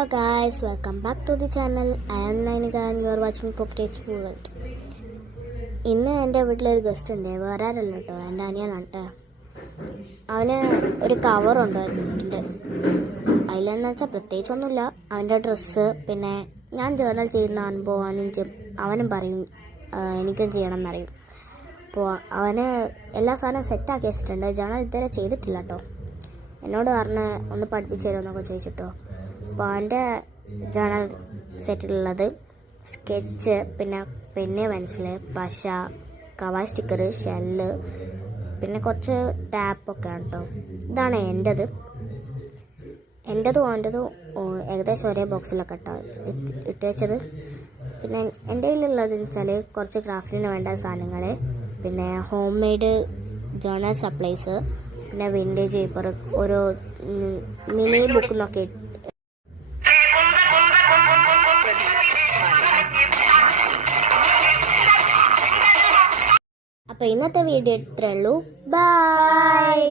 Hello guys, welcome back to the channel. I am Nainika and you are watching Poptate's World. ഇന്ന് എൻ്റെ വീട്ടിലൊരു guest ഉണ്ട്. വേറെ ആരല്ല കേട്ടോ, എൻ്റെ അനിയനാണ് കേട്ടോ. അവന് ഒരു കവറുണ്ട് വീട്ടിൻ്റെ. അതിലെന്ന് വെച്ചാൽ പ്രത്യേകിച്ചൊന്നുമില്ല. അവൻ്റെ ഡ്രസ്സ്, പിന്നെ ഞാൻ ജേർണൽ ചെയ്യുന്ന അനുഭവം അവനും പറയും, എനിക്കും ചെയ്യണം എന്നറിയും. അപ്പോൾ അവന് എല്ലാ സാധനവും സെറ്റാക്കി വെച്ചിട്ടുണ്ട്. ജേർണൽ ഇതുവരെ ചെയ്തിട്ടില്ല കേട്ടോ. എന്നോട് പറഞ്ഞ് ഒന്ന് പഠിപ്പിച്ചു തരുമെന്നൊക്കെ ചോദിച്ചിട്ടോ. അപ്പോൾ അവൻ്റെ ജേർണൽ സെറ്റിലുള്ളത് സ്കെച്ച്, പിന്നെ പെന്ന്, പെൻസില്, പശ, കവാ സ്റ്റിക്കർ, ഷെല്ല്, പിന്നെ കുറച്ച് ടാപ്പൊക്കെയാണ് കേട്ടോ. ഇതാണ് എൻ്റെതും അവൻ്റെതും ഏകദേശം ഒരേ ബോക്സിലൊക്കെ ഇട്ട് വെച്ചത്. പിന്നെ എൻ്റെ കയ്യിലുള്ളതെന്ന് വെച്ചാൽ കുറച്ച് ക്രാഫ്റ്റിന് വേണ്ട സാധനങ്ങൾ, പിന്നെ ഹോം മെയ്ഡ് ജേർണൽ സപ്ലൈസ്, പിന്നെ വിൻറ്റേജ് പേപ്പർ, ഓരോ മിനി ബുക്ക് എന്നൊക്കെ. അപ്പോൾ ഇന്നത്തെ വീഡിയോ ഇത്രയേ ഉള്ളൂ. ബൈ.